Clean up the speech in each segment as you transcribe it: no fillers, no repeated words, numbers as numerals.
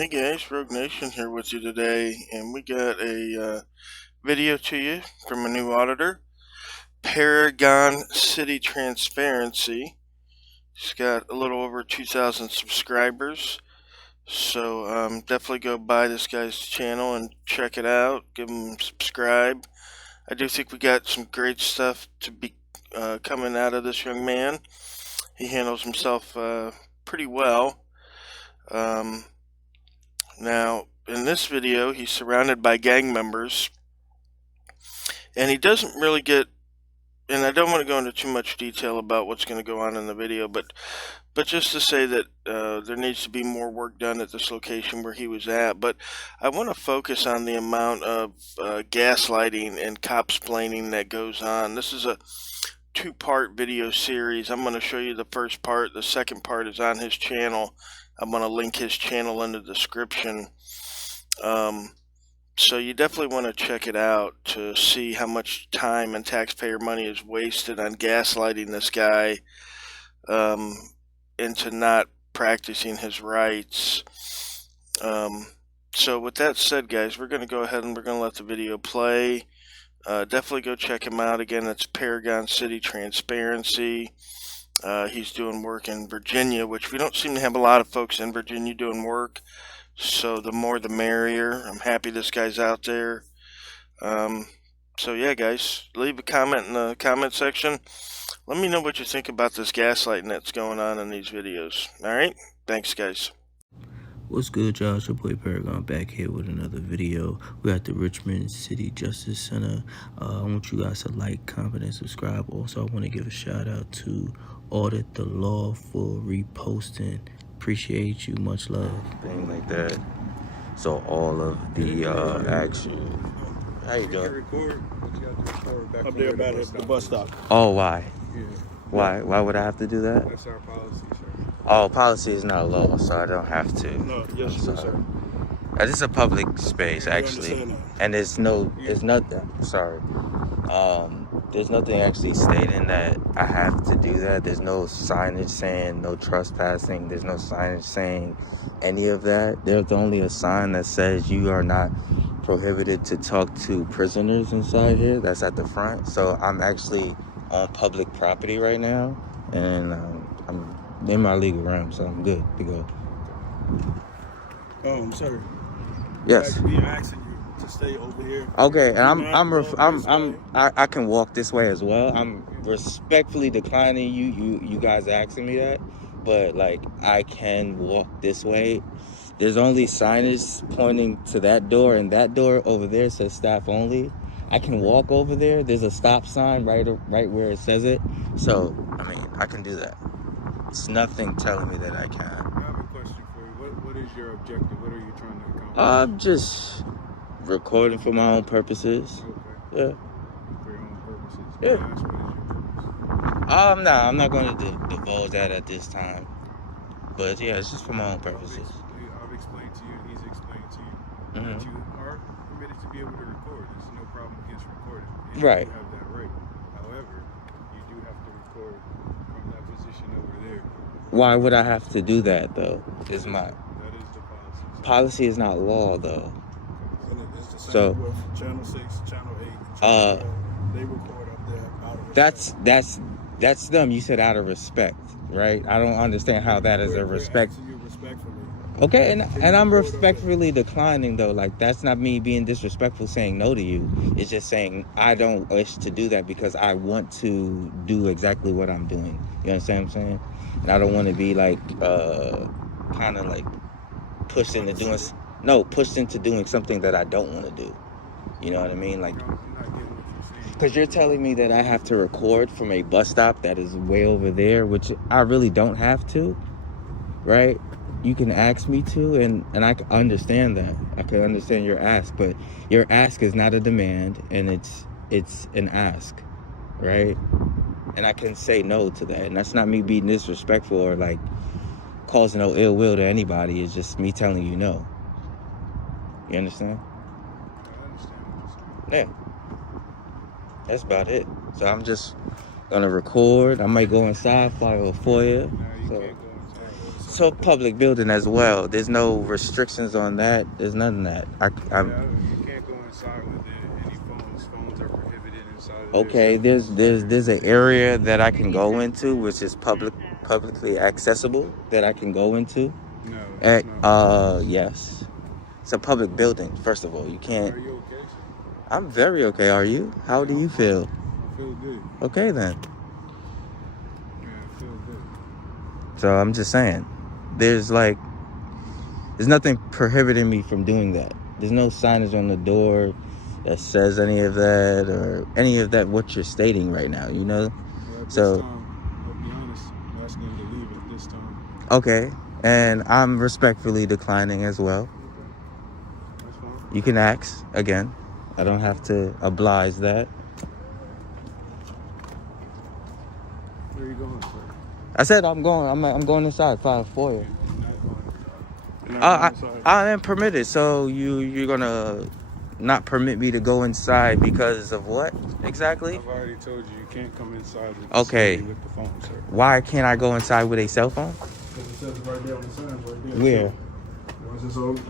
Hey guys, Rogue Nation here with you today, and we got a video to you from a new auditor, Paragon City Transparency. He's got a little over 2,000 subscribers, so definitely go by this guy's channel and check it out. Give him subscribe. I do think we got some great stuff to be coming out of this young man. He handles himself pretty well. Now, in this video, he's surrounded by gang members, and he doesn't really get, and I don't want to go into too much detail about what's going to go on in the video, but just to say that there needs to be more work done at this location where he was at. But I want to focus on the amount of gaslighting and cop-splaining that goes on. This is a two-part video series. I'm going to show you the first part. The second part is on his channel. I'm going to link his channel in the description. So you definitely want to check it out to see how much time and taxpayer money is wasted on gaslighting this guy into not practicing his rights. So with that said, guys, we're going to go ahead and we're going to let the video play. Definitely go check him out. Again, that's Paragon City Transparency. He's doing work in Virginia, which we don't seem to have a lot of folks in Virginia doing work. So the more the merrier. I'm happy this guy's out there. So yeah, guys, leave a comment in the comment section. Let me know what you think about this gaslighting that's going on in these videos. Alright? Thanks, guys. What's good, y'all? It's your boy Paragon back here with another video. We're at the Richmond City Justice Center. I want you guys to like, comment, and subscribe. Also, I want to give a shout out to Audit the Law for reposting. Appreciate you. Much love. Thing like that. So all of the action. How you doing? Record, but you have to record back up there about the bus stop. Oh, why? Yeah. Why would I have to do that? That's our policy, sir. Oh, policy is not a law, so I don't have to. No, yes, you do, sir. This is a public space, actually, and there's nothing. Sorry, there's nothing actually stating that I have to do that. There's no signage saying no trespassing. There's no signage saying any of that. There's only a sign that says you are not prohibited to talk to prisoners inside here. That's at the front. So I'm actually on public property right now, and I'm in my legal realm, so I'm good to go. Sir. Yes. We are asking you to stay over here. Okay, and I can walk this way as well. I'm respectfully declining you guys asking me that, but like I can walk this way. There's only signage pointing to that door, and that door over there says staff only. I can walk over there. There's a stop sign right where it says it. So I mean, I can do that. It's nothing telling me that I can't. I have a question for you. What is your objective? What are you trying to accomplish? I'm just recording for my own purposes. Okay. Yeah. For your own purposes. Yeah. What is your purpose? I'm not going to divulge that at this time. But yeah, it's just for my own purposes. I've explained to you, and he's explained to you that you are permitted to be able to record. There's no problem against recording. And Right. You have that right. However, you do have to record from that position over there. Why would I have to do that, though? That is the policy. Policy is not law, though. And it's the same So, with Channel 6, Channel 8, and Channel 12. They record up there out of respect. That's them. You said out of respect, right? I don't understand how that is a respect. We're asking you respectfully. Okay, and I'm respectfully declining, though. Like, that's not me being disrespectful saying no to you. It's just saying I don't wish to do that because I want to do exactly what I'm doing. You understand what I'm saying? And I don't want to be like kind of like pushed into doing something that I don't want to do. You know what I mean? Like, I'm not getting what you're saying. because you're telling me that I have to record from a bus stop that is way over there, which I really don't have to, right? You can ask me to, and I can understand that. I can understand your ask, but your ask is not a demand, and it's an ask, right? And I can say no to that, and that's not me being disrespectful or like causing no ill will to anybody. It's just me telling you no. You understand? I understand what you're saying. Yeah. That's about it. So I'm just gonna record. I might go inside, follow a foyer. No, you So can't go inside. it's a public building as well. There's no restrictions on that. There's none of that. I'm You can't go inside with any phones. Phones are prohibited inside of okay. There's an area that I can go into, which is publicly accessible, that I can go into. No, At, it's not. yes. It's a public building, first of all. You can't. Are you okay, sir? I'm very okay. Are you? How do you feel? I feel good. Okay, then. Yeah, I feel good. So I'm just saying, there's nothing prohibiting me from doing that. There's no signage on the door that says any of that or any of that what you're stating right now, you know? Well, at So- this time, I'll be honest, I'm asking you to leave at this time. Okay. And I'm respectfully declining as well. That's fine. You can ask again. I don't have to oblige that. Where are you going, sir? I said I'm going inside, file for you. You're not going. You're not going inside. I am permitted, so you're gonna not permit me to go inside because of what exactly? I've already told you you can't come inside with Okay. with the phone, sir. Why can't I go inside with a cell phone? Because it says it right there on the sign right there. Where?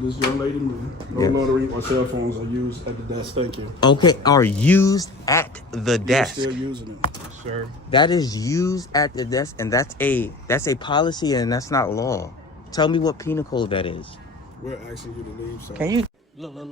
This young lady moving. No Yes. loitering or cell phones are used at the desk. Thank you. Okay, are used at the desk. You're still using it, sir. That is used at the desk, and that's a policy, and that's not law. Tell me what penal code that is. We're asking you to leave, sir. Can you? Look at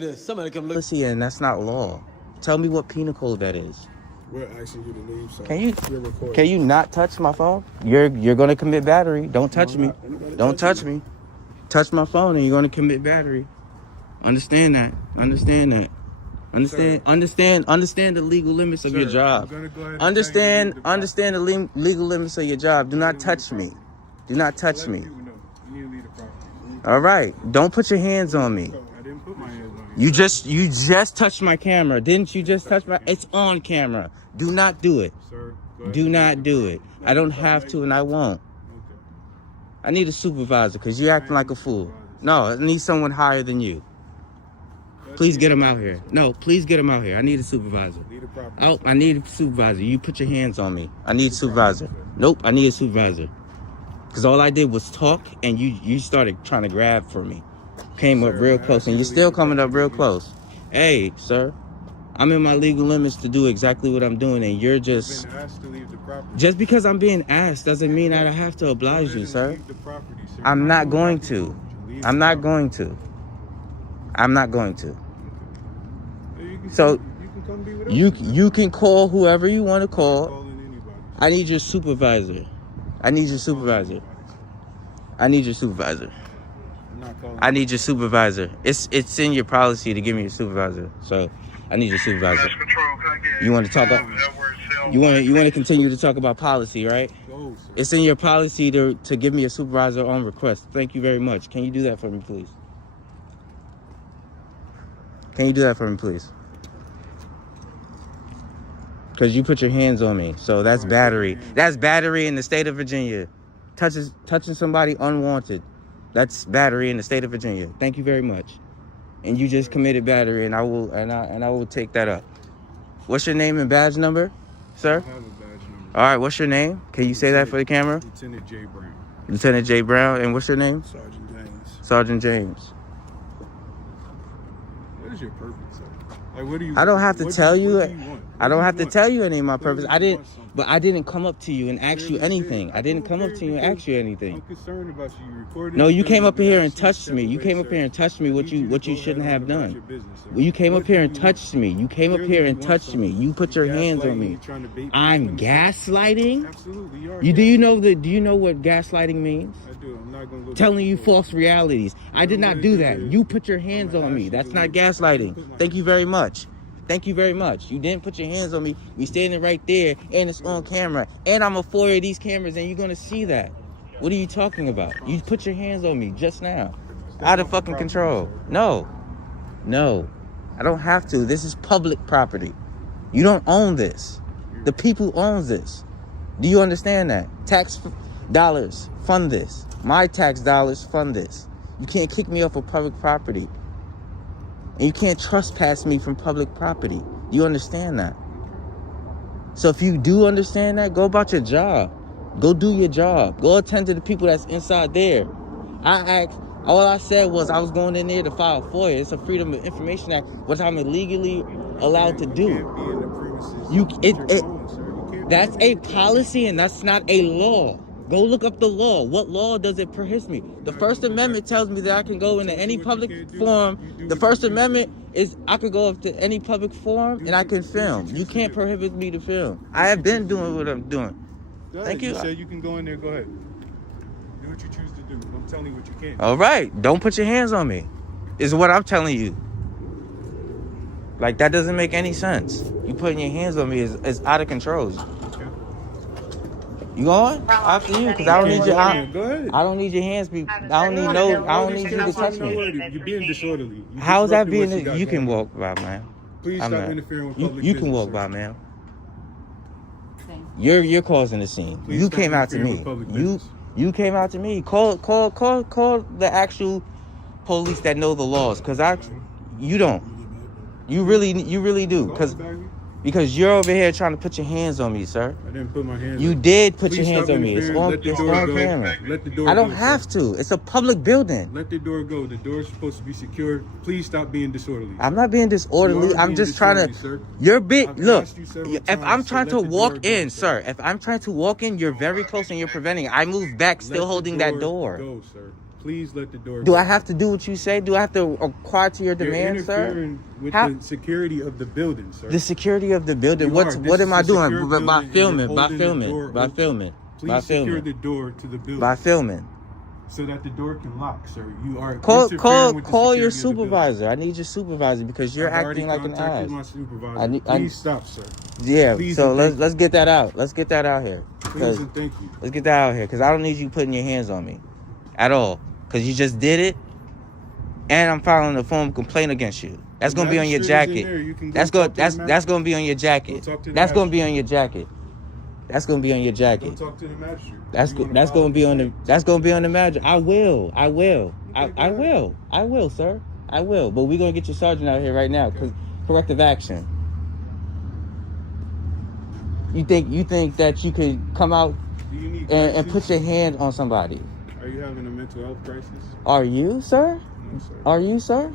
this. Somebody come look. Policy, and that's not law. Tell me what penal code that is. We're asking you to leave, sir. Can you? You're recording. Can you not touch my phone? You're gonna commit battery. Don't touch me. Don't touch me. Touch my phone, and you're gonna commit battery. Understand that. Understand that. Understand the legal limits of your Sir, job. I'm gonna go ahead and Understand tell you to leave the the legal limits of your job. Do not touch me. Do not touch Let me. people know. You need to leave the property. All right. Don't put your hands on me. I didn't put my hands on you. You just touched my camera. Didn't you just touch my? It's on camera. Do not do it. Sir, go ahead Do and not leave the do property. it. I don't have to, and I won't. Okay. I need a supervisor because you're acting like a fool. No, I need someone higher than you. Please get him out here. No, please get him out here. I need a supervisor. Leave the property. Oh, I need a supervisor. You put your hands on me. I need a supervisor. Nope, I need a supervisor. Because all I did was talk, and you started trying to grab for me. Came up Sir, real I close, asked and you you're to still leave the coming up property. real close. Hey, sir, I'm in my legal limits to do exactly what I'm doing, and you're just... You've been asked to leave the property. Just because I'm being asked doesn't mean that I have to oblige you, Leave sir. the property, sir. I'm not You're going not to. Leave I'm the not property. going to. I'm not going to. You can So, come be with us. You can call whoever you want to call. Calling anybody. I need your supervisor. I need your supervisor. I need your supervisor. I'm not calling. I need your supervisor. It's in your policy to give me a supervisor. So I need your supervisor. You want to talk about? You want to continue to talk about policy, right? Go, sir. It's in your policy to give me a supervisor on request. Thank you very much. Can you do that for me, please? Can you do that for me, please? Because you put your hands on me. So that's battery. That's battery in the state of Virginia. Touching somebody unwanted. That's battery in the state of Virginia. Thank you very much. And you just committed battery, and I will take that up. What's your name and badge number, I sir? have a badge number. All right, what's your name? Can you say that for the camera? Lieutenant J. Brown. Lieutenant J. Brown. And what's your name? Sergeant James. Sergeant James. What is your purpose, sir? Like, what do you? I don't have to tell you. What do you want? I don't What have do to you tell want? you any of my purpose. Clearly I you didn't, want something. but I didn't come up to you and ask you Clearly anything. did. I didn't come up to you and ask you I'm anything. concerned about you. You recorded. No, you the came up video. here I and asked you to touched step me. You away, came up sir. here and touched me I what need you to what you go shouldn't ahead have and about done. your business, sir. Well, you came What up here do and you want? touched me. You came up Clearly here you and want touched me. something. You put your You're hands on gaslighting. me. You're trying to bait people I'm into gaslighting. Absolutely, you are. You do you know what gaslighting means? I do. I'm not gonna go. Telling you back and forth. false realities. I did not do that. You put your hands on me. That's not gaslighting. Thank you very much. Thank you very much. You didn't put your hands on me. You standing right there, and it's on camera. And I'm a FOIA these cameras, and you're gonna see that. What are you talking about? You put your hands on me just now. Out of fucking control. No. I don't have to. This is public property. You don't own this. The people owns this. Do you understand that? Tax dollars fund this. My tax dollars fund this. You can't kick me off of public property. And you can't trespass me from public property. You understand that? So if you do understand that, go about your job. Go do your job. Go attend to the people that's inside there. All I said was I was going in there to file FOIA. It's a Freedom of Information Act, which I'm illegally allowed to do. You can't be in the premises You- with it- your it- phone, sir. You can't That's be a in the policy and that's not a law. Go look up the law. What law does it prohibit me? The First Amendment tells me that I can go into any public forum. The First Amendment is I could go up to any public forum and I can film. You can't prohibit me to film. I have been doing what I'm doing. Go ahead. Thank you. You said you can go in there. Go ahead. Do what you choose to do. I'm telling you what you can't. All right. Don't put your hands on me. Is what I'm telling you. Like, that doesn't make any sense. You putting your hands on me is out of control. Okay. You going? After you, because I don't need your Go ahead. I don't need your hands. I don't need you to touch me. You're being disorderly. You How is that disrupted being? what You can going on. walk by, man. Please I'm stop not- interfering with You, public you can business, walk sir. by, man. You're causing the scene. Please You stop came out to interfering me. with public You business. you came out to me. Call the actual police that know the laws, because you don't. You really do, Go because ahead, baby. because you're over here trying to put your hands on me, sir. I didn't put my hands. You on did put Please your hands stop on me. It's interfering. on, Let the it's door on go. camera. Let the door I don't go, have sir. to. It's a public building. Let the door go. The door is supposed to be secure. Please stop being disorderly. I'm not being disorderly. You are I'm being just trying to. disorderly, sir. You're big. I've Look, asked you several if times I'm to trying let to the door walk go, in, sir. sir, if I'm trying to walk in, you're very close and you're preventing. I moved back, still Let the holding that door. Go, sir. Please let the door Do go. I have to do what you say? Do I have to acquire to your You're demands, sir? interfering with How- the security of the building, sir. The security of the building. You What are. what This am I is a doing? secure By building and you're filming, by holding the door filming, by open. filming, Please by secure filming, the door to the building by filming. so that the door can lock, sir. You are Call interfering with the call your security of the building. supervisor. I need your supervisor because you're I've already acting like an contacted ass. my supervisor. I need- Please stop, sir. Yeah, Please so and let's thank let's get that out. Let's get that out here. Please 'Cause- and thank you. Let's get that out here, because I don't need you putting your hands on me at all, because you just did it, and I'm filing a formal complaint against you. That's The gonna be on your magistrate is in jacket. there. You can go That's talk to the that's gonna be on your jacket. Go talk to the That's gonna be magistrate. on your jacket. That's gonna be on your Go jacket. talk to the magistrate. That's You go, wanna that's file gonna be a on the complaint? that's gonna be on the magic. I will, Okay, go ahead. I will, sir. I will. But we're gonna get your sergeant out here right now, because corrective action. You think that you can come out Do you need and crisis? put your hand on somebody? Are you having a mental health crisis? Are you, sir? No, sir. Are you, sir?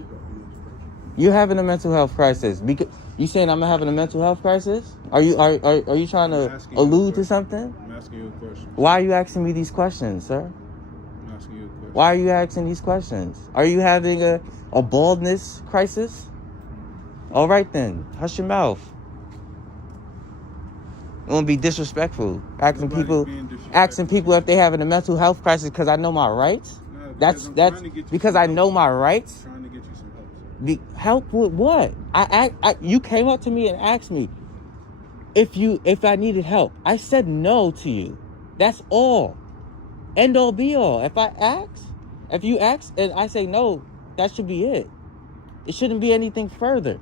You having a mental health crisis? Because you saying I'm having a mental health crisis? Are you trying I'm to asking you a allude to question. something? I'm asking you a question. Why are you asking me these questions, sir? I'm asking you a question. Why are you asking these questions? Are you having a baldness crisis? All right then, hush your mouth. It won't be disrespectful. Nobody's being disrespectful. Asking people if they having a mental health crisis because I know my rights. No, That's I'm trying to get you because some I know help, my sir. rights. I'm trying to get you some help, sir. Help with what? You came up to me and asked me if I needed help. I said no to you. That's all. End all be all. If you ask and I say no, that should be it. It shouldn't be anything further.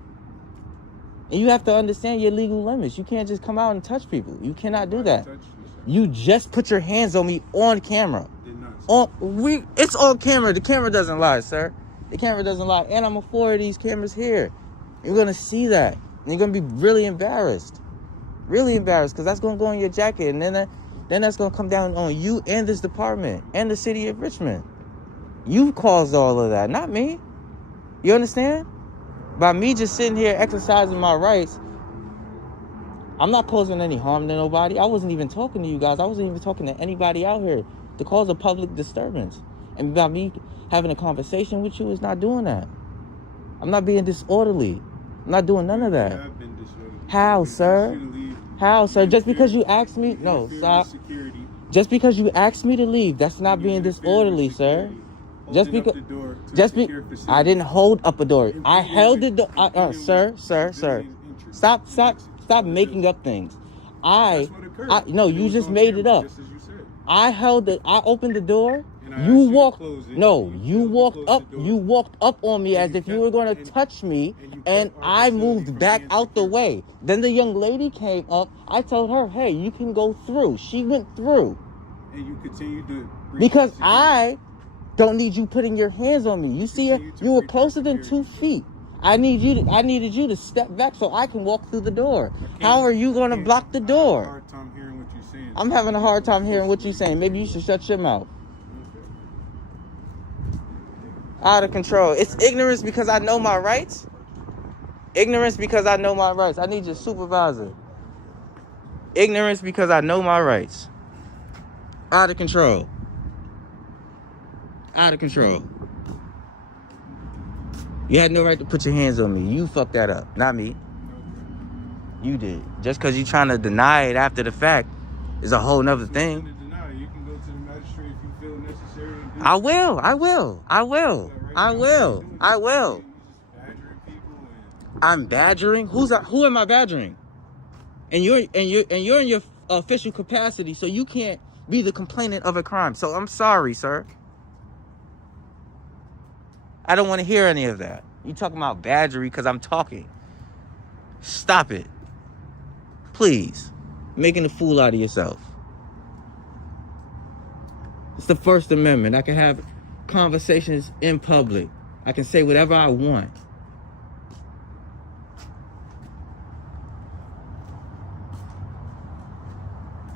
And you have to understand your legal limits. You can't just come out and touch people. You cannot do that. Touch you, sir. You just put your hands on me on camera. Did not, sir. It's on camera. The camera doesn't lie, sir. The camera doesn't lie. And I'm afforded these cameras here. You're gonna see that. And you're gonna be really embarrassed. Really embarrassed, because that's gonna go in your jacket. And then that's gonna come down on you and this department and the city of Richmond. You caused all of that, not me. You understand? By me just sitting here exercising my rights, I'm not causing any harm to nobody. I wasn't even talking to you guys. I wasn't even talking to anybody out here to cause a public disturbance. And by me having a conversation with you is not doing that. I'm not being disorderly. I'm not doing none of You that. have been disorderly. How, We sir? asked you to leave. How, sir? Just because you interfered- asked me, you no, interfered stop. with security. Just because you asked me to leave, that's not You being interfered with disorderly, sir. security, Just holding up because, the door to a just be, secure facility. I didn't hold up a door. I Impeding held the with- door. impeding Sir, with sir. civilian interests. Stop That's making what up things. That's what occurred. No, It you was just on made it camera, up. just as you said. I opened the door. And I asked You you to walked, close it. no, You you failed to walked close up, the door. you walked up on me And as you if you kept- were going to and- touch me, and you and kept our I facility moved from back being out the secure. way. Then the young lady came up. I told her, hey, you can go through. She went through. And you continue to breach Because security. I don't need you putting your hands on me. You see, continue to you were breach closer than security. 2 feet. I needed you to step back so I can walk through the door. I can't- How are you going to I block the have a door? hard time hearing what you saying. I'm having a hard time hearing what you're saying. Maybe you should shut your mouth. Out of control. It's ignorance because I know my rights. Ignorance because I know my rights. I need your supervisor. Ignorance because I know my rights. Out of control. Out of control. You had no right to put your hands on me. You fucked that up, not me. You did. Just because you're trying to deny it after the fact is a whole nother thing. You can go to the magistrate if you feel necessary. I will. I'm badgering. Who am I badgering? And you're in your official capacity, so you can't be the complainant of a crime. So I'm sorry, sir. I don't want to hear any of that. You talking about badgery because I'm talking. Stop it. Please. Making a fool out of yourself. It's the First Amendment. I can have conversations in public. I can say whatever I want.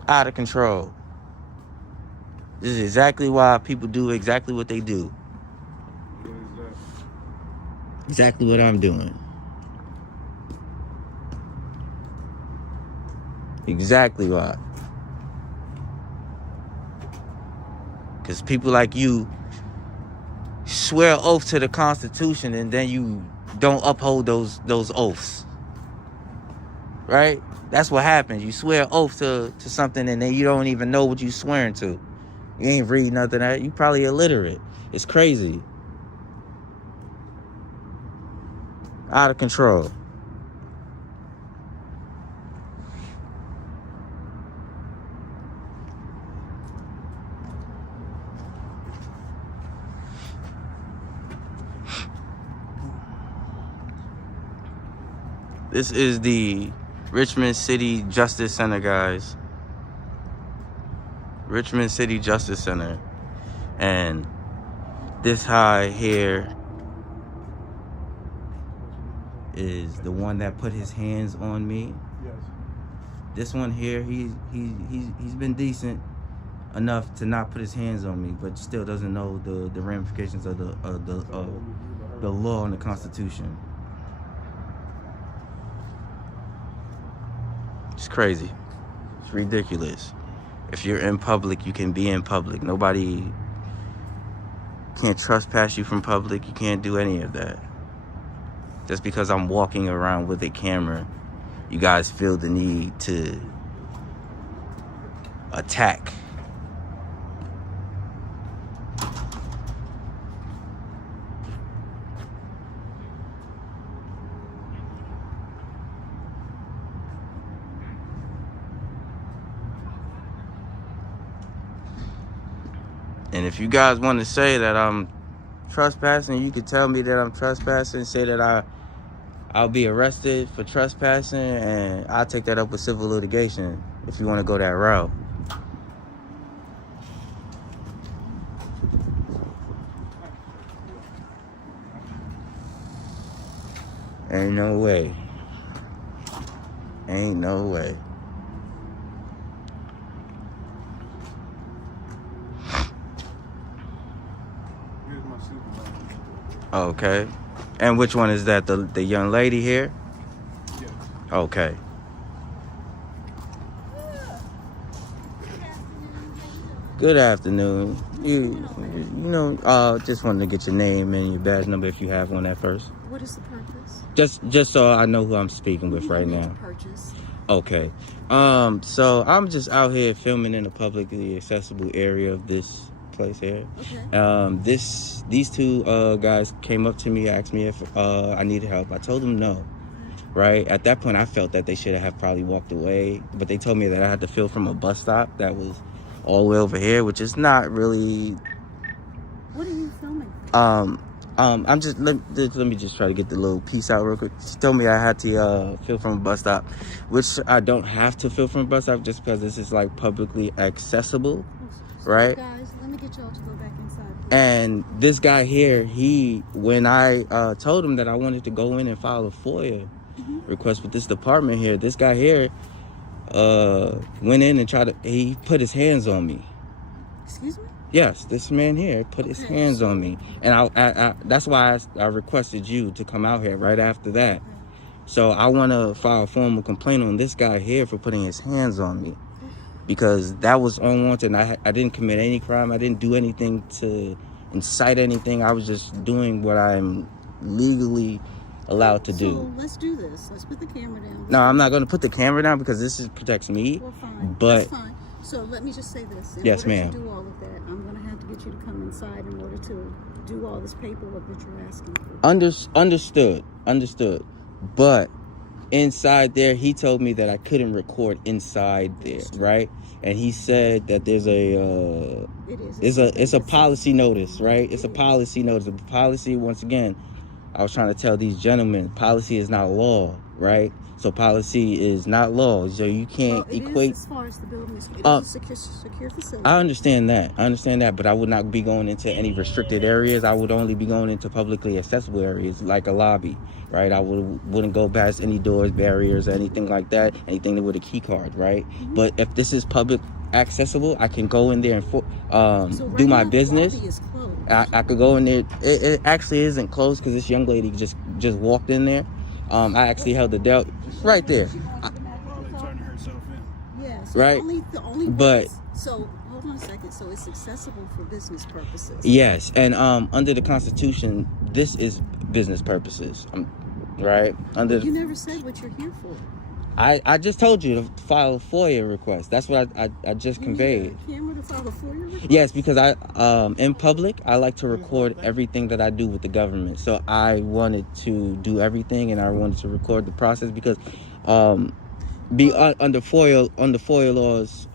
Out of control. This is exactly why people do exactly what they do. Exactly what I'm doing. Exactly why. Because people like you swear oath to the Constitution and then you don't uphold those oaths. Right? That's what happens. You swear oath to something and then you don't even know what you swearing to. You ain't read nothing of that. You probably illiterate. It's crazy. Out of control. This is the Richmond City Justice Center, guys. Richmond City Justice Center. And this high here is the one that put his hands on me. Yes. This one here, he's been decent enough to not put his hands on me, but still doesn't know the ramifications of the law and the Constitution. It's crazy. It's ridiculous. If you're in public, you can be in public. Nobody can't trespass you from public. You can't do any of that. Just because I'm walking around with a camera, you guys feel the need to attack. And if you guys want to say that I'm trespassing, you can tell me that I'm trespassing, say that I'll be arrested for trespassing, and I'll take that up with civil litigation if you want to go that route. Ain't no way. Ain't no way. Here's my supervisor. Okay. And which one is that? The young lady here? Yes. Okay. Good afternoon. You know, just wanted to get your name and your badge number if you have one at first. What is the purpose? Just so I know who I'm speaking with right now. Purchase. Okay. So I'm just out here filming in a publicly accessible area of this place here. Okay. These two guys came up to me, asked me if I needed help. I told them no. Right? At that point, I felt that they should have probably walked away, but they told me that I had to film from a bus stop that was all the way over here, which is not really. What are you filming? I'm just let me just try to get the little piece out real quick. She told me I had to film from a bus stop, which I don't have to film from a bus stop just because this is like publicly accessible, right? Guys, let me get y'all to go back inside. Please. And this guy here, when I told him that I wanted to go in and file a FOIA request with this department here, this guy here went in and he put his hands on me. Excuse me? Yes, this man here put his hands on me, and I that's why I requested you to come out here right after that. Okay. So I want to file a formal complaint on this guy here for putting his hands on me, because that was unwanted. I didn't commit any crime. I didn't do anything to incite anything. I was just doing what I'm legally allowed to do. So let's do this. Let's put the camera down. No, I'm not going to put the camera down because this protects me. Well, fine. But That's fine. So let me just say this. In yes, order ma'am. to do all of that, I'm going to have to get you to come inside in order to do all this paperwork that you're asking for. Understood. But inside there, he told me that I couldn't record inside there, right? And he said that there's it's a policy notice, right? It's a policy notice. The policy, once again, I was trying to tell these gentlemen, policy is not law, right? So policy is not law. So you can't equate. As far as the building is, it is a secure facility. I understand that, but I would not be going into any restricted areas. I would only be going into publicly accessible areas like a lobby, right? I wouldn't go past any doors, barriers, or anything like that. Anything with a key card, right? Mm-hmm. But if this is public accessible, I can go in there and So right do my now, business. The lobby is closed. I could go in there. It actually isn't closed because this young lady just walked in there. I actually held the door right there. Probably turning herself in. Yes. Right. The only But- place- so hold on a second. So it's accessible for business purposes. Yes, and under the Constitution, this is business purposes, right? You never said what you're here for. I just told you to file a FOIA request. That's what I just conveyed. You need a camera to file a FOIA request? Yes, because in public, I like to record everything that I do with the government. So I wanted to do everything, and I wanted to record the process because under FOIA laws,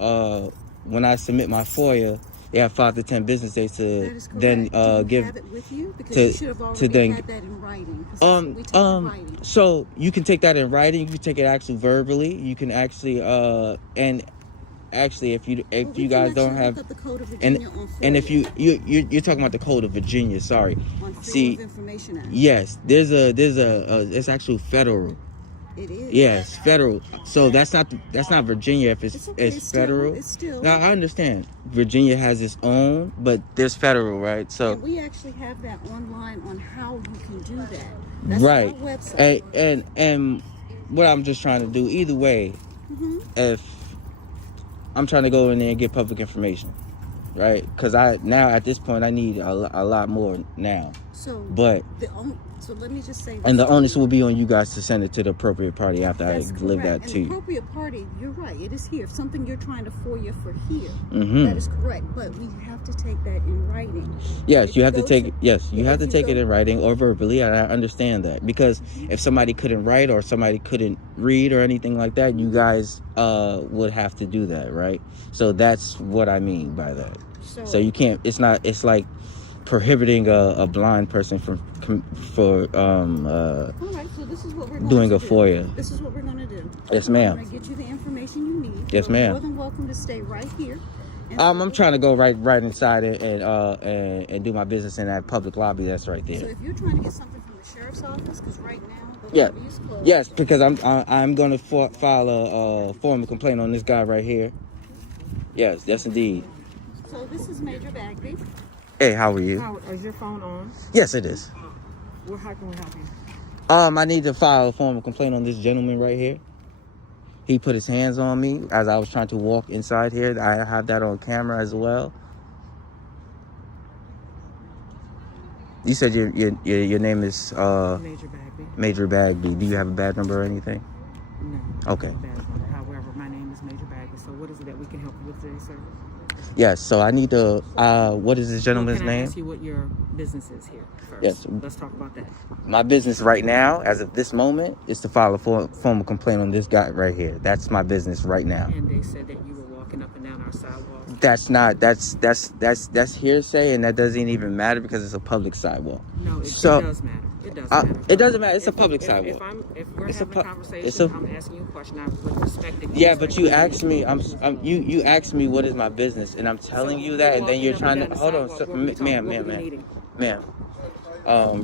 when I submit my FOIA, they have 5 to 10 business days to then give. Have it with you? Because to- you should have to already then- had that in writing. 'Cause that's what we take in writing. So you can take that in writing. You can take it actually verbally. You can actually and actually if you guys don't have look up the Code of and Virginia on and if FOIA, you're talking about the Code of Virginia, sorry. on Freedom See, of Information Act. yes, there's it's actually federal. It is. Yes, federal. So that's not Virginia. If It's okay, it's it's still- federal. it's still- Now I understand Virginia has its own, but there's federal, right? So And we actually have that online on how you can do that. That's right, on our website. and what I'm just trying to do, either way, Mhm. if I'm trying to go in there and get public information, right? Because now at this point I need a lot more now. So, But so let me just say this. and the onus will be on you guys to send it to the appropriate party after That's I deliver correct. that And to the you. appropriate party, you're right, it is here. If something you're trying to FOIA for here, Mm-hmm. that is correct. But we have to take that in writing. Yes, If you have to go take you have if to you take it go- in writing or verbally, and I understand that because if somebody couldn't write or somebody couldn't read or anything like that, you guys would have to do that, right? So that's what I mean by that. So you can't. It's like prohibiting a blind person from all right, so this is what we're going doing to a do. FOIA. This is what we're going to do. Yes, I'm ma'am. going to get you the information you need. Yes, You're ma'am. more than welcome to stay right here. And I'm trying to go right inside it and do my business in that public lobby that's right So there. if you're trying to get something from the sheriff's office, because right now the Yeah. lobby is closed. Yes, because I'm going to file a formal complaint on this guy right here. Yes, indeed. So this is Major Bagby. Hey, how are you? Is your phone on? Yes, it is. Well, how can we help you? I need to file a formal complaint on this gentleman right here. He put his hands on me as I was trying to walk inside here. I have that on camera as well. You said your name is Major Bagby. Major Bagby. Do you have a badge number or anything? No. Okay. Bad number. However, my name is Major Bagby. So what is it that we can help you with today, sir? Yes. So I need to. What is this gentleman's Can I name? ask you what your business is here first? Yes. Let's talk about that. My business right now, as of this moment, is to file a formal complaint on this guy right here. That's my business right now. And they said that you were walking up and down our sidewalk. That's hearsay, and that doesn't even matter because it's a public sidewalk. No, it So- does matter. It does matter. It doesn't matter. It's a If- public if, sidewalk. If we're It's a having a pu- conversation, it's a- I'm asking you a question. I would respect it. Yeah, but you asked me. You asked me what is my business, and I'm telling you that, and then you're trying to hold on, ma'am.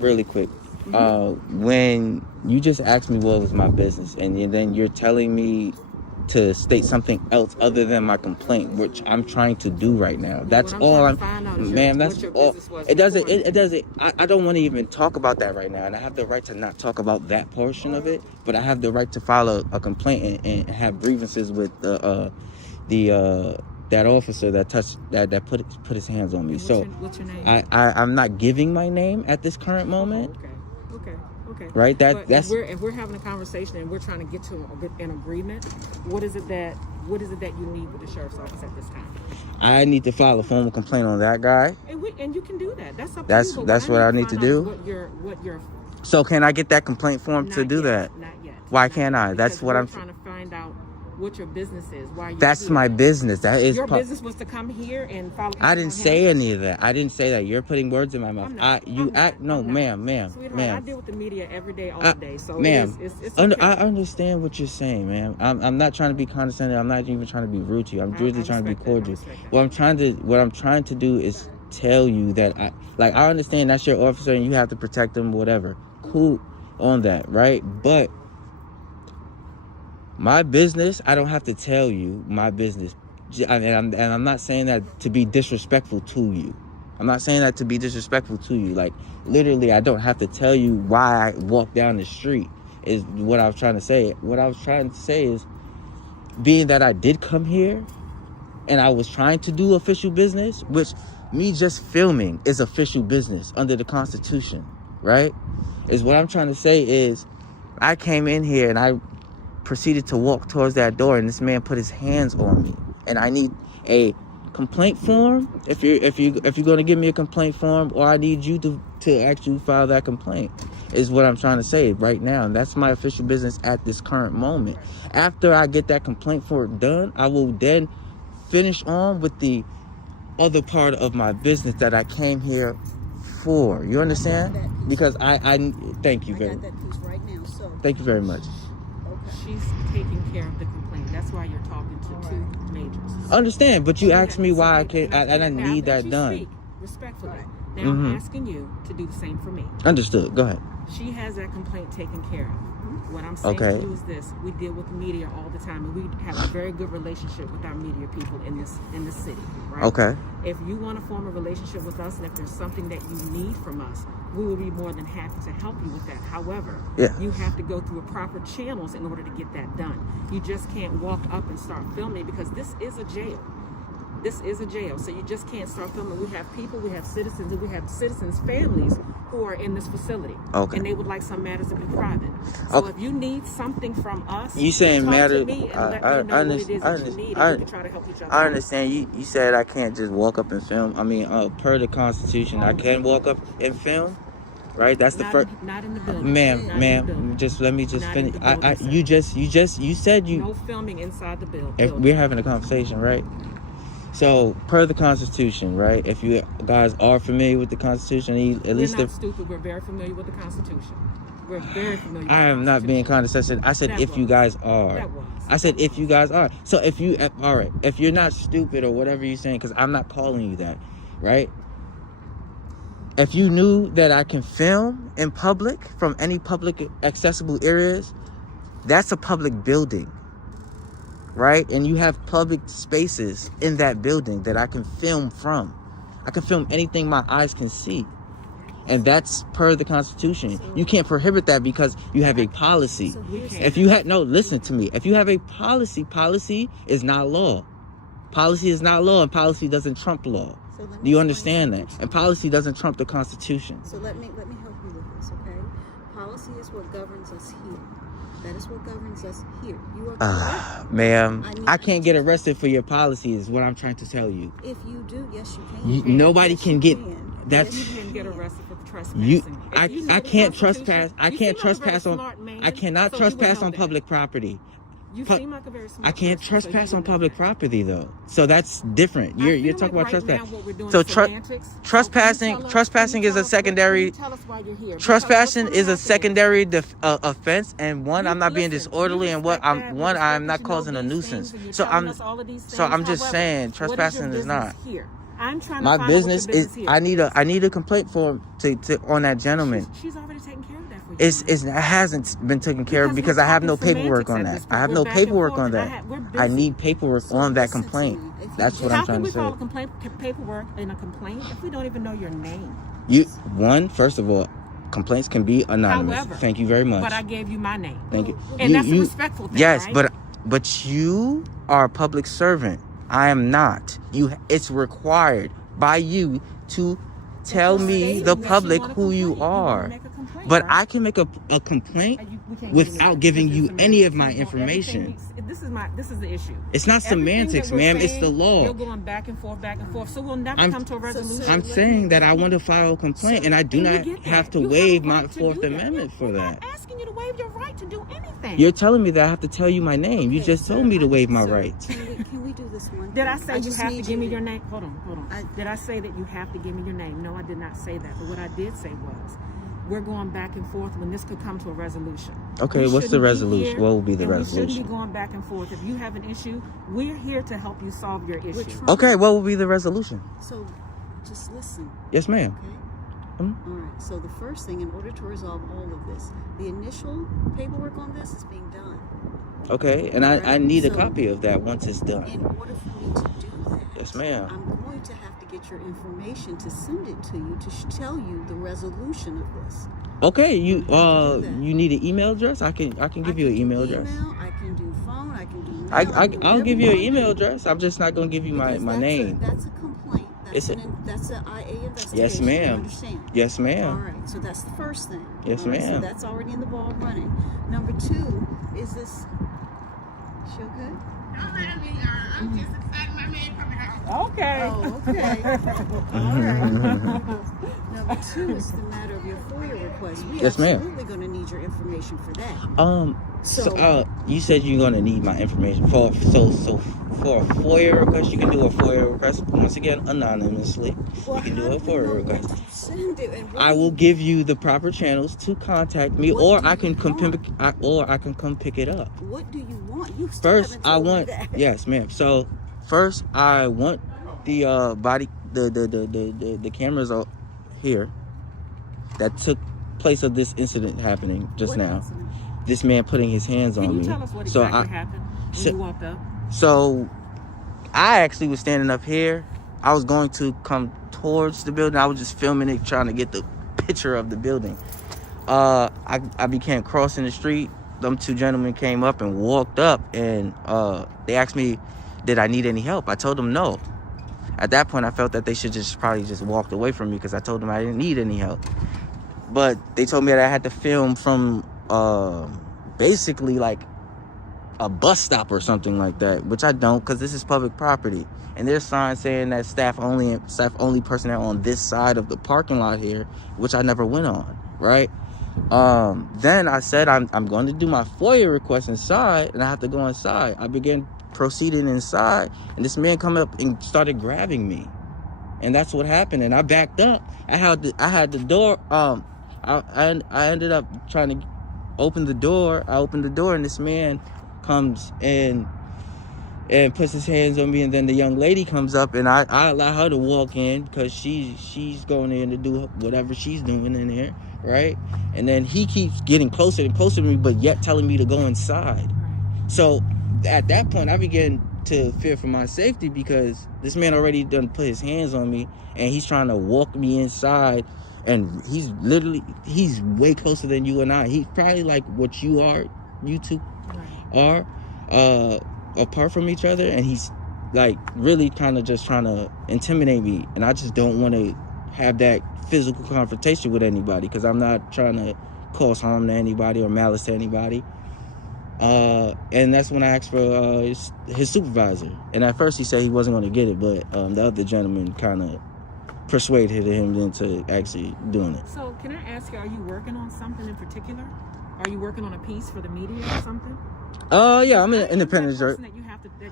Really quick. When you just asked me what was my business, and then you're telling me to state something else other than my complaint, which I'm trying to do right now. That's What all trying I'm, to find out is ma'am. what That's your all. business was It doesn't. before. It doesn't. I don't want to even talk about that right now, and I have the right to not talk about that portion of it. But I have the right to file a complaint and have grievances with that officer that put his hands on me. So What's your name? I'm not giving my name at this current moment. Okay. Right? But That's if we're having a conversation and we're trying to get to an agreement, what is it that you need with the sheriff's office at this time? I need to file a formal complaint on that guy. And you can do that. That's up That's to you. that's what I need to do. What your So can I get that complaint form to not do yet, that? Not yet. Why Not can't yet, I? That's because what we're I'm trying to find out what your business is. Why you That's here. my business. That is Your business was to come here and follow. I didn't say any of that. I didn't say that. You're putting words in my mouth. I'm not. No, I'm not. ma'am, Sweetheart, I deal with the media every day, all day. So ma'am, it's I okay. understand what you're saying, ma'am. I'm not trying to be condescending. I'm not even trying to be rude to you. I'm really trying to be cordial. What I'm trying to do is tell you that I understand that's your officer and you have to protect them, whatever. Cool on that, right? But my business, I don't have to tell you my business. And I'm not saying that to be disrespectful to you. I'm not saying that to be disrespectful to you. Like, literally, I don't have to tell you why I walk down the street is what I was trying to say. What I was trying to say is, being that I did come here and I was trying to do official business, which me just filming is official business under the Constitution, right? Is what I'm trying to say is, I came in here and I proceeded to walk towards that door and this man put his hands on me, and I need a complaint form if you're going to give me a complaint form, or I need you to actually file that complaint is what I'm trying to say right now. And that's my official business at this current moment. After I get that complaint form done, I will then finish on with the other part of my business that I came here for. You understand? Because I thank you very I got that piece right now. So thank you very much. She's taking care of the complaint. That's why you're talking to two majors. Understand, but you asked me why I can't, and I Now, need that you done. speak respectfully. Now I'm asking you to do the same for me. Understood. Go ahead. She has that complaint taken care of. What I'm saying Okay. to you is this: we deal with the media all the time, and we have a very good relationship with our media people in this city. Right? Okay. If you want to form a relationship with us, and if there's something that you need from us, we will be more than happy to help you with that. However, you have to go through proper channels in order to get that done. You just can't walk up and start filming, because this is a jail. This is a jail, so you just can't start filming. We have people, we have citizens, and we have citizens' families who are in this facility. Okay. And they would like some matters to be private. So if you need something from us, You saying talk matter? to me and let me know what it is that you need, and we can try to help each other. I understand. You said I can't just walk up and film. I mean, per the Constitution, I can walk up and film, right? That's the first. Not in the building. Ma'am, just let me just finish. You said you. No filming inside the building. We're having a conversation, right? So, per the Constitution, right? If you guys are familiar with the Constitution, at least we're not stupid. We're very familiar with the Constitution. We're very familiar. I am not being condescending. I said if you guys are. I said if you guys are. So if you're not stupid or whatever you're saying, because I'm not calling you that, right? If you knew that I can film in public from any public accessible areas, that's a public building. Right? And you have public spaces in that building that I can film from. I can film anything my eyes can see. And that's per the Constitution. You can't prohibit that because you have a policy. If you had, no, listen to me. If you have a policy is not law. Policy is not law, and policy doesn't trump law. Do you understand that? And policy doesn't trump the Constitution. So let me help you with this, okay? Policy is what governs us here. That is what governs us here. You are correct. Ma'am, I can't get arrested for your policy is what I'm trying to tell you. If you do, yes, you can. Nobody can get... That's... You can get arrested for trespassing. I can't trespass. I can't trespass on... I cannot trespass on public property. You seem like a very smart I can't person, trespass so on public property though. So that's different. You're talking about trespass. So trespassing is a secondary. Trespassing is a secondary offense, and I'm not being disorderly, and I'm not causing a nuisance. So I'm just saying trespassing is not. I'm trying to my find business out what your is. I need a complaint form to on that gentleman. She's already taken care of that for you. It hasn't been taken care of because I have no paperwork on that. I have no paperwork on that. I need paperwork on that complaint. That's what I'm trying to say. How can we file a paperwork in a complaint if we don't even know your name? First of all, complaints can be anonymous. However, thank you very much. But I gave you my name. Thank you. And that's a respectful thing, yes, right? but you are a public servant. I am not. It's required by you to tell me, the public, who you are. But I can make a complaint without giving you any of my information. This is the issue. It's not semantics, ma'am. It's the law. You're going back and forth, so we'll never come to a resolution. I'm saying that I want to file a complaint, and I do not have to waive my Fourth Amendment for that. I'm not asking you to waive your right to do anything. You're telling me that I have to tell you my name. You just told me to waive my rights. Can we do this one? Did I say you have to give me your name? Hold on. Did I say that you have to give me your name? No, I did not say that. But what I did say was, we're going back and forth when this could come to a resolution. Okay, what's the resolution? What will be the resolution? We shouldn't be going back and forth. If you have an issue, we're here to help you solve your issue. Okay, what will be the resolution? So, just listen. Yes, ma'am. Okay. All right. So the first thing, in order to resolve all of this, the initial paperwork on this is being done. Okay, and I need a copy of that once it's done. In order for me to do that, yes, ma'am, I'm going to have to get your information to send it to you to tell you the resolution of this. Okay, you need an email address? I can give you an email address. I can do phone. I can do. I'll give you an email address. I'm just not gonna give you my name. That's a complaint. That's an IA investigation. Yes, ma'am. You understand? Yes, ma'am. All right. So that's the first thing. Yes, right, ma'am. so that's already in the ball running. Number two is this. She okay? I'm just excited my man coming out. Okay. Oh, okay. All right. Number two is the matter of your FOIA request. We yes, ma'am. Absolutely going to need your information for that. So you said you're gonna need my information for a FOIA request. You can do a FOIA request once again anonymously. Well, you can do a FOIA request. Send it and I will give you the proper channels to contact me, or I can come pick it up. What do you want? You still first, haven't I told me want that. yes, ma'am. So first, I want the the cameras out here that took place of this incident happening just now. Incident? This man putting his hands on me. Can you tell us what exactly happened when you walked up? So I actually was standing up here. I was going to come towards the building. I was just filming it, trying to get the picture of the building. I began crossing the street. Them two gentlemen came up and walked up, and they asked me, did I need any help? I told them no. At that point, I felt that they should probably just walked away from me because I told them I didn't need any help. But they told me that I had to film from basically like a bus stop or something like that, which I don't, because this is public property. And there's signs saying that staff only personnel on this side of the parking lot here, which I never went on, right? Then I said I'm going to do my FOIA request inside, and I have to go inside. I began proceeding inside, and this man come up and started grabbing me, and that's what happened. And I backed up. I had the door. I ended up trying to open the door. I opened the door, and this man comes in and puts his hands on me, and then the young lady comes up, and I allow her to walk in because she's going in to do whatever she's doing in there, right? And then he keeps getting closer and closer to me, but yet telling me to go inside. So at that point, I began to fear for my safety because this man already done put his hands on me, and he's trying to walk me inside, and he's way closer than you and I. He's probably like what you two are, apart from each other, and he's like really kind of just trying to intimidate me, and I just don't want to have that physical confrontation with anybody because I'm not trying to cause harm to anybody or malice to anybody. And that's when I asked for his supervisor, and at first he said he wasn't going to get it, but the other gentleman kind of persuaded him into actually doing it. So can I ask you, are you working on something in particular? Are you working on a piece for the media or something? Yeah, I'm an independent journalist.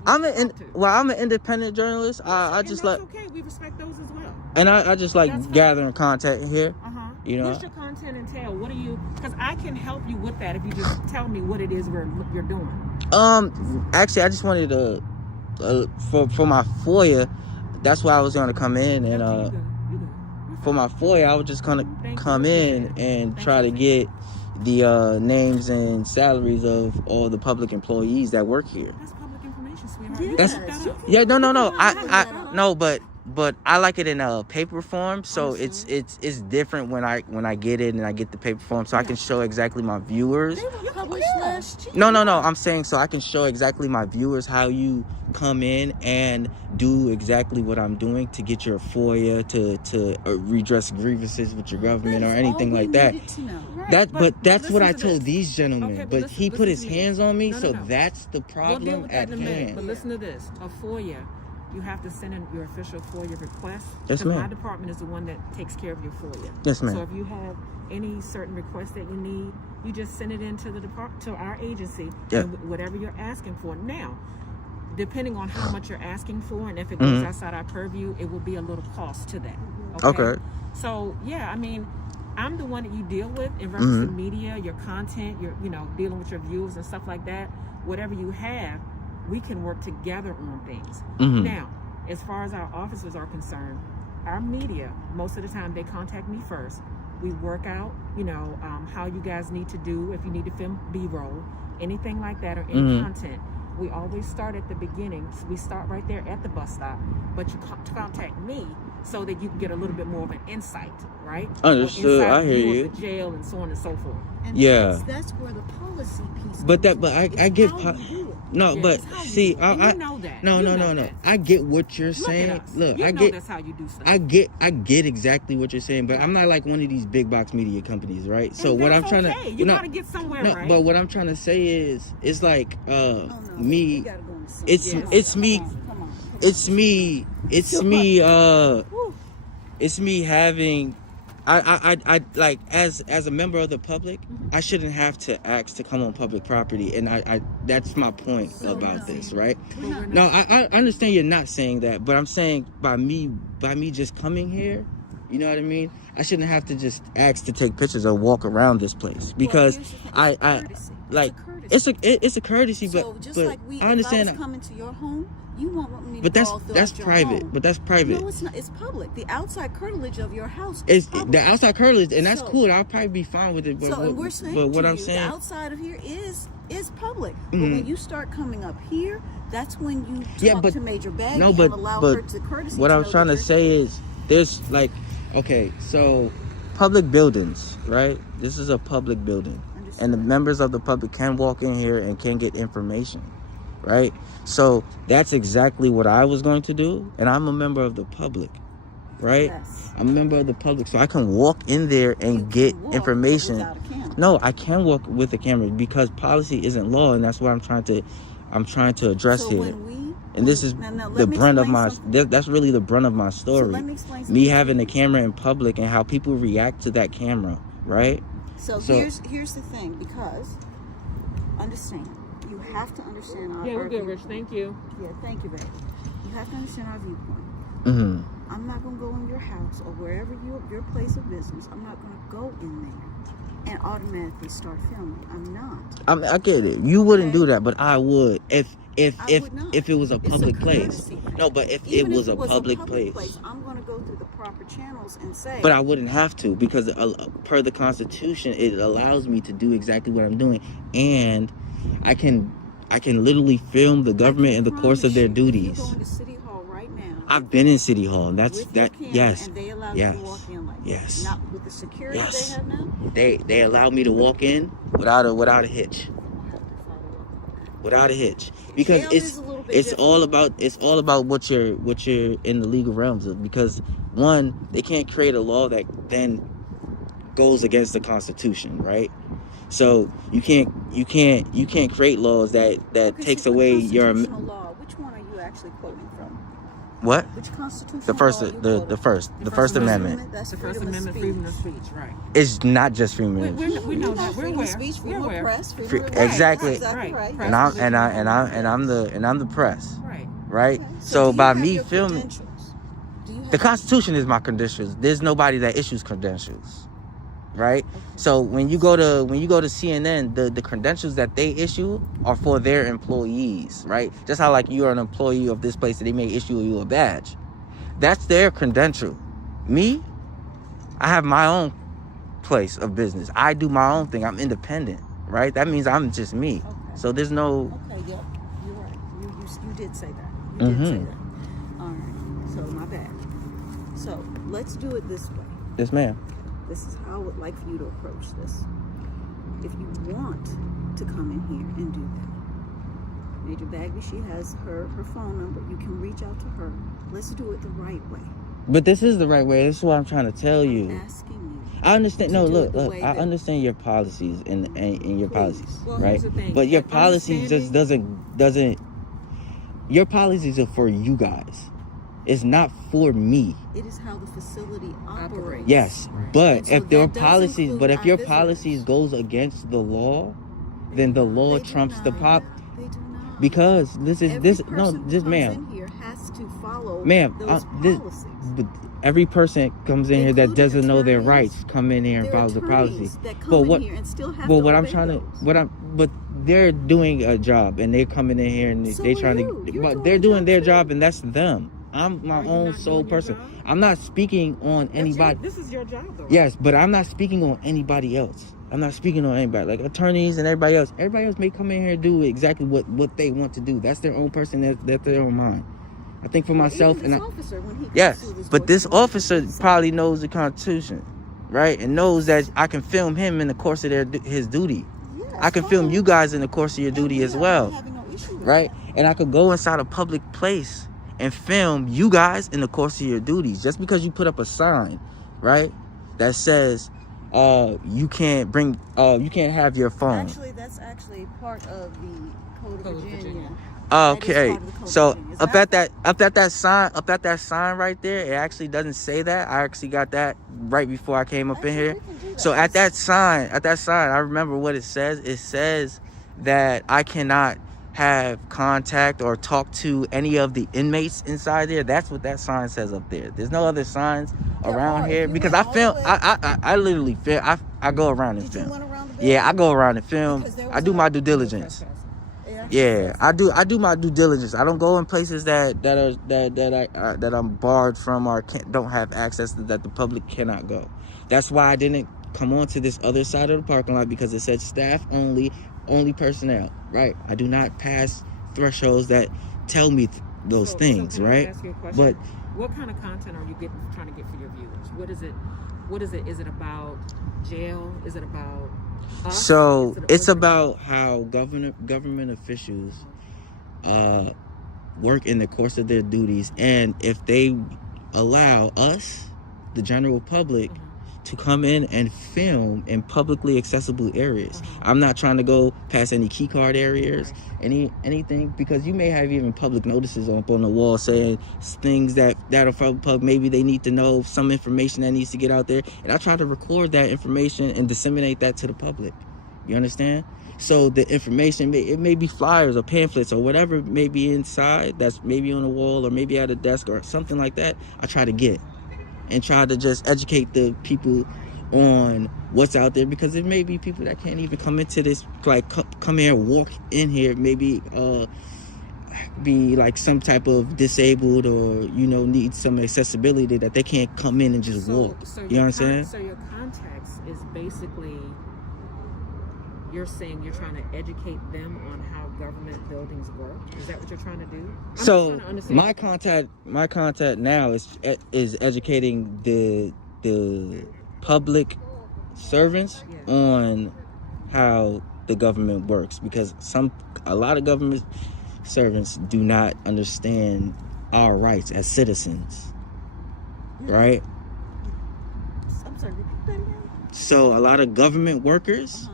I'm an independent journalist. I just like. Okay, we respect those as well. And I just like gathering content here. You know. What's your content entail? What are you? Because I can help you with that if you just tell me what it is you're doing. Actually, I just wanted to for my FOIA. That's why I was going to come in, and for my FOIA, I was just gonna come in and try to get the names and salaries of all the public employees that work here. That's public information, sweetheart. Yes, You That's- can look that up. Yeah, no. I No, but I like it in a paper form, so it's different when I get it and I get the paper form, so I can show exactly my viewers. They were published last year. No. I'm saying so I can show exactly my viewers how you come in and do exactly what I'm doing to get your FOIA, to redress grievances with your government or That's anything all we like that. needed to know. Right, But that's what listen I to told this. these gentlemen. Okay, but listen- he put listen his to me. hands on me, No. so that's the We'll deal problem with at that in a minute. hand. But listen to this: a FOIA, you have to send in your official FOIA request. Yes, 'Cause ma'am. My department is the one that takes care of your FOIA. Yes, ma'am. So if you have any certain request that you need, you just send it into the to our agency. Yeah. And whatever you're asking for. Now, depending on how much you're asking for, and if it Mm-hmm. goes outside our purview, it will be a little cost to that. Okay. So yeah, I mean, I'm the one that you deal with in reference Mm-hmm. to media, your content, your dealing with your views and stuff like that. Whatever you have, we can work together on things. Mhm. Now, as far as our officers are concerned, our media, most of the time they contact me first. We work out, how you guys need to do, if you need to film B-roll, anything like that, or any Mhm. content. We always start at the beginning. So we start right there at the bus stop, but you contact me so that you can get a little bit more of an insight, right? Understood. Inside I hear view you. of the jail and so on and so forth. And Yeah. that's where the policy piece. But comes that- but in. I It's get how po- you do it. No, Yeah, but it's how you see, do it. And I you know that. no. You know that. I get what you're Look saying. at us. Look, You I know get. that's how you do stuff. I get exactly what you're saying, but I'm not like one of these big box media companies, right? So And what I'm that's trying okay. to You gotta get somewhere, no, right? but what I'm trying to say is it's like Oh, no. We me gotta go into something. it's Come on, it's come me on, come on. it's me it's me having I like as a member of the public, I shouldn't have to ask to come on public property, and I that's my point about this, right? No, I understand you're not saying that, but I'm saying by me just coming here, you know what I mean? I shouldn't have to just ask to take pictures or walk around this place because Well, here's the thing. I It's a courtesy. like It's a courtesy. it's a courtesy, So but just but like I understand if I was coming to your home, you won't want me to but that's crawl throughout your private. home. But that's private. No, it's not. It's public. The outside curtilage of your house It's is public. the outside curtains, and that's So- cool. I'll probably be fine with it. But So and we're saying but what to I'm you, saying, the outside of here is public. But Mhm. when you start coming up here, that's when you talk Yeah, but- to Major Baggy no, but and allow but her to courtesy. what to I'm know trying that to you're say here. is there's like, okay, so public buildings, right? This is a public building, and the members of the public can walk in here and can get information, right? So that's exactly what I was going to do, and I'm a member of the public, right? Yes. I'm a member of the public, so I can walk in there and You get can walk information. without a camera. No, I can walk with a camera because policy isn't law, and that's what I'm trying to address So here. when we And this is now the let me brunt of explain my something. that's really the brunt of my story. So let me explain something. Me having a camera in public and how people react to that camera, right? So So- here's the thing, because understand, you have to understand our Yeah, we're good, viewpoint. Rich. Thank you. Yeah, thank you, baby. You have to understand our viewpoint. Mm-hmm. I'm not gonna go in your house or wherever your place of business. I'm not gonna go in there and automatically start filming. I'm not. I get it. You wouldn't Okay. do that, but I would if I would not. if it was a It's public place. courtesy thing. No, but if Even it was if a public place. I'm gonna go through the proper channels and say. But I wouldn't have to because per the Constitution, it allows me to do exactly what I'm doing, and I can literally film the government in the course of their Promise you, if duties. You're going to City Hall right now. I've been in City Hall, and that's with your that. camera, Yes, And they allow yes, you to walk in like that. yes. Not with the security Yes. they have now. they allow me to walk in without a hitch, We'll have to follow up. without a hitch, because Jail is a little bit it's different. all about what you're in the legal realms of. Because one, they can't create a law that then goes against the Constitution, right? So you can't create laws that Okay, takes so what away your constitutional law? Which one are you actually quoting from? what Which constitutional the first law are you the quoting? First Amendment. That's The First freedom of Amendment, speech. freedom of speech, right? It's not just freedom. We of know You know, that. We're freedom aware. of speech, We're freedom of aware. press, freedom Free- of exactly. Exactly Right. right. and I'm the press, Right. right? Okay. So do you by have me your filming, credentials? Do you have the Constitution is my credentials. There's nobody that issues credentials, right? So when you go to CNN, the credentials that they issue are for their employees, right? Just how like you are an employee of this place, and they may issue you a badge. That's their credential. Me, I have my own place of business. I do my own thing. I'm independent, right? That means I'm just me. Okay. So there's no. Okay. Yep. You're right. You did say that. You did say that. All right. So my bad. So let's do it this way. Yes, ma'am. This is how I would like for you to approach this. If you want to come in here and do that, Major Bagby, she has her phone number. You can reach out to her. Let's do it the right way. But this is the right way. This is what I'm trying to tell you. I'm asking you. I understand. to No, do look, it the look. way I that- understand your policies and your Please. policies, Well, right? here's the thing. But your policies just doesn't. Your policies are for you guys. It's not for me. It is how the facility operates. Yes, Right. but And so if your that does policies, include but if our your visitors. policies goes against the law, then the law They do trumps the not. pop. They do not. Because this is Every this person no, who just comes ma'am, in here has to follow ma'am. those This, policies. but every person comes in here that Including doesn't know their attorneys. rights come in here and There follows are the policy. attorneys that come But in what? here and still have But to what I'm obey trying those. but they're doing a job and they're coming in here and So they are trying you. to, You're but doing they're your doing job their too. job and that's them. I'm my Are you own not sole doing your person. job? I'm not speaking on That's anybody. this is your job, though. Right? Yes, but I'm not speaking on anybody else. I'm not speaking on anybody. Like attorneys and everybody else. Everybody else may come in here and do exactly what they want to do. That's their own person. That's their own mind. I think for myself, Even and this officer, when he comes yes, through but this door, he officer knows probably knows the Constitution, right? And knows that I can film him in the course of his duty. Yes, I can film fine. you guys in the course of your And duty we as are well, having no issue with right? that. And I could go inside a public place and film you guys in the course of your duties. Just because you put up a sign, right, that says you can't have your phone. Actually, that's actually part of the Code of Code of Virginia. Virginia. Okay, That is part of the Code of so Virginia. up at that sign right there, it actually doesn't say that. I actually got that right before I came up in here. we can do that. So at that sign, I remember what it says. It says that I cannot have contact or talk to any of the inmates inside there. That's what that sign says up there. There's no other signs There around are. here If you because went I all film. the way- I literally film. I go around and Did you film. went around the building? Yeah, I go around and film. Because there I was do a- my due diligence. Yeah, I do my due diligence. I don't go in places that I'm barred from or don't have access to, that the public cannot go. That's why I didn't come on to this other side of the parking lot, because it said staff only personnel. Right? I do not pass thresholds that tell me those things. Can I right? ask you a question? But what kind of content are you trying to get for your viewers? What is it? Is it about jail? Is it about us? so it's what is it about how government officials work in the course of their duties, and if they allow us, the general public, to come in and film in publicly accessible areas. I'm not trying to go past any key card areas, anything, because you may have even public notices up on the wall saying things that are for the public. Maybe they need to know some information that needs to get out there, and I try to record that information and disseminate that to the public. You understand? So the information, it may be flyers or pamphlets or whatever may be inside that's maybe on the wall or maybe at a desk or something like that. I try to get and try to just educate the people on what's out there, because there may be people that can't even come into this, like come here, walk in here, maybe be like some type of disabled or need some accessibility that they can't come in and just walk. You know what I'm saying? So your context is basically, you're saying you're trying to educate them on how government buildings work. Is that what you're trying to do? So my contact now is educating the public servants on how the government works, because a lot of government servants do not understand our rights as citizens, right? I'm sorry, repeat that again. So a lot of government workers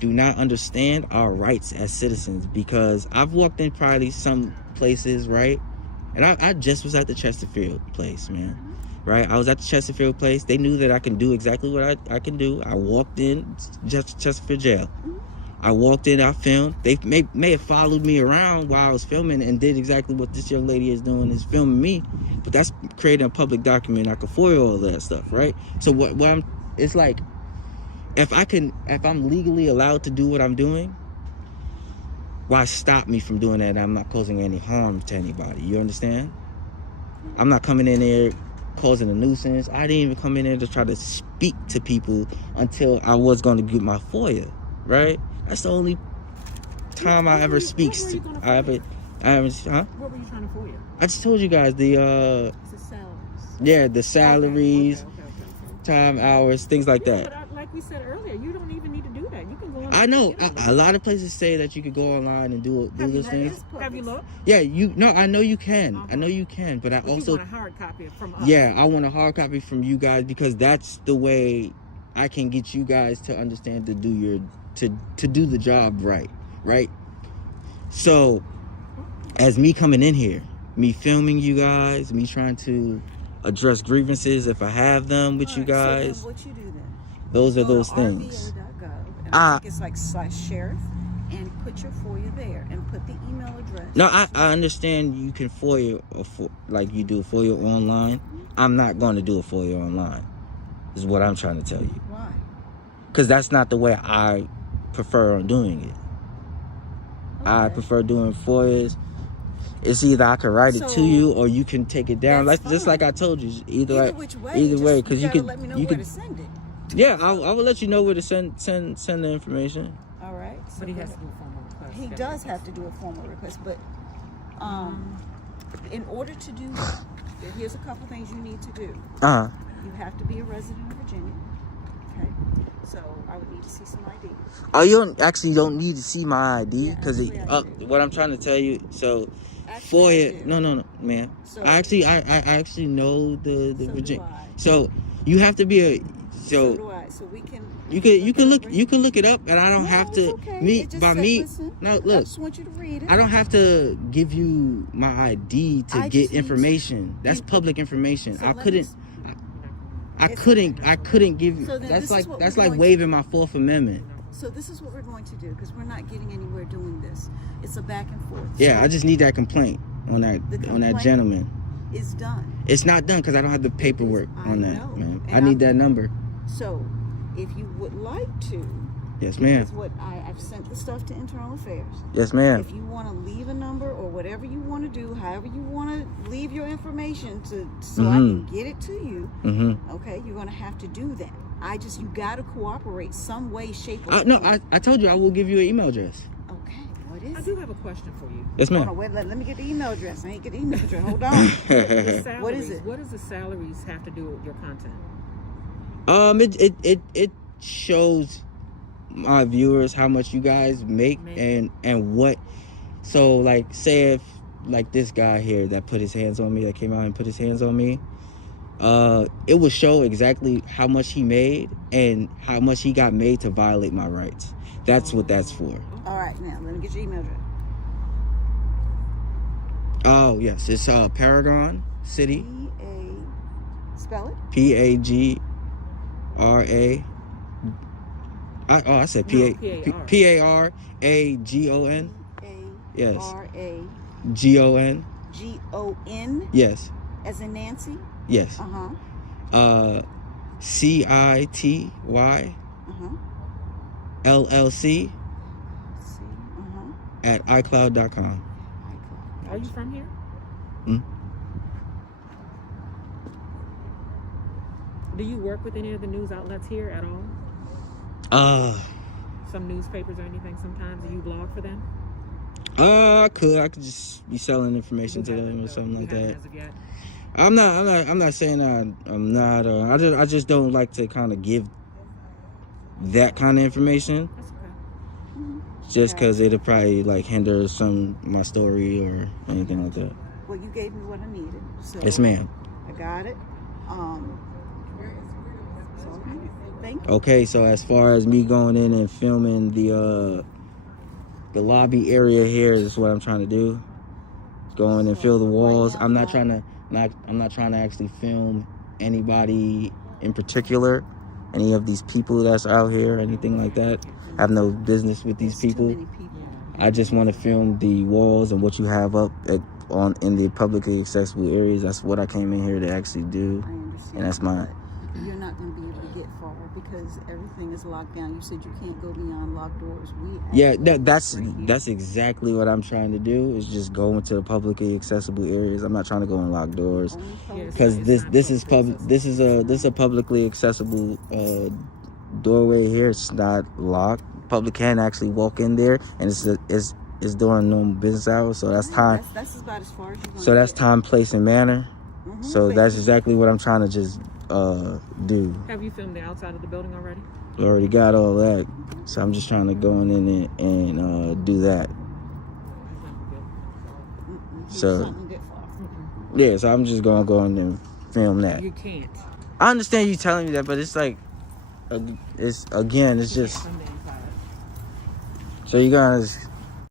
do not understand our rights as citizens, because I've walked in probably some places, right? And I just was at the Chesterfield place, man. Right? I was at the Chesterfield place. They knew that I can do exactly what I can do. I walked in just Chesterfield jail. I walked in, I filmed. They may have followed me around while I was filming and did exactly what this young lady is doing, is filming me. But that's creating a public document. I can foil all that stuff, right? So it's like, if I'm legally allowed to do what I'm doing, why stop me from doing that? I'm not causing any harm to anybody. You understand? I'm not coming in there causing a nuisance. I didn't even come in there to try to speak to people until I was going to get my FOIA, right? That's the only time I ever speaks to. I haven't, huh? What were you trying to FOIA? I just told you guys the It's the salaries. yeah, the salaries, Okay. time, hours, things like Yeah, that. but like we said earlier, you don't even need to do that. You can go on. I know a lot of places say that you could go online and do those things. Have you looked? Yeah, I know you can. I know you can, but I But also you want a hard copy from us. yeah, I want a hard copy from you guys because that's the way I can get you guys to understand to do to do the job right? So, as me coming in here, me filming you guys, me trying to address grievances if I have them with you guys, So then what you do then? those are Go to those things. RVO.gov, and I think it's like /sheriff, and put your FOIA there, and put the email address. No, I understand you can FOIA like you do FOIA online. I'm not going to do a FOIA online. Is what I'm trying to tell you. Why? Because that's not the way I prefer on doing it. I Okay. prefer doing FOIAs. It's either I can write it to So, you or you can take it down. that's Like just like I told you, either which way. way, because you gotta could let me know you where could to send it. yeah, I will let you know where to send the information. All right. So But he has to do a formal request. He does have to do a formal request, but in order to do that, here's a couple things you need to do. You have to be a resident of Virginia. Okay. So I would need to see some ID. Oh, you don't need to see my ID Yeah, because actually, I do. what I'm trying to tell you. So Actually, I FOIA, do. no, man. So, I actually know the so Virginia. do I. So you have to be a So do I. So we can. You can look it up, and I don't No, have it's to okay. me It just by said, me. listen, No, I look, just want you to read it. I don't have to give you my ID to I get just need information. That's public information. So I let me couldn't. s- I couldn't give you. So then That's this is like what that's we're like going to waiving my Fourth Amendment. So this is what we're going to do because we're not getting anywhere doing this. It's a back and forth. Yeah, So I just need that complaint on that complaint gentleman. it's done. It's not done because I don't have the paperwork I on that, know. man. And I need that number. So if you would like to, Yes, ma'am. is what I've sent the stuff to Internal Affairs. Yes, ma'am. If you want to leave a number or whatever you want to do, however you want to leave your information so I can get it to you, okay, you're going to have to do that. You got to cooperate some way, shape, or form. No, I told you I will give you an email address. Okay, what is I it? do have a question for you. Yes, Hold on, ma'am. wait, let me get the email address. I ain't get the email address. Hold on. The salaries, What is it? What does the salaries have to do with your content? It shows my viewers how much you guys make and what. So like, say if like this guy here that put his hands on me, that came out and put his hands on me, it will show exactly how much he made and how much he got made to violate my rights. That's what that's for. All right, now let me get your email address. Oh yes, it's Paragon City. Spell it. PAGRA. I said PARAGON. Yes. GON. GON. Yes. As in Nancy. Yes. CITY LLC at iCloud.com. Are you from here? Do you work with any of the news outlets here at all? Some newspapers or anything sometimes? Do you blog for them? I could just be selling information to them or something like that. As of yet? I'm not saying I'm not. I just don't like to kind of give that kind of information. That's okay. Just because it'll probably like hinder my story or anything like that. Well, you gave me what I needed. So Yes, ma'am. I got it. So, thank you. Okay, so as far as me going in and filming the lobby area here is what I'm trying to do. Go in and fill the walls. I'm not trying to actually film anybody in particular, any of these people that's out here, anything like that. I have no business with these people. Too many people. I just want to film the walls and what you have up in the publicly accessible areas. That's what I came in here to actually do. I understand. And that's mine. But you're not going to be able to get far because everything is locked down. You said you can't go beyond locked doors. Yeah, that's exactly what I'm trying to do. Is just go into the publicly accessible areas. I'm not trying to go in locked doors because this is a publicly accessible doorway here. It's not locked. Public can actually walk in there, and it's during normal business hours. So that's time. That's about as far as you're gonna So that's get. time, place, and manner. So that's exactly what I'm trying to just do. Have you filmed the outside of the building already? I already got all that, so I'm just trying to go in and do that. So yeah, so I'm just gonna go in and film that. You can't. I understand you telling me that, but it's like, it's just. So you guys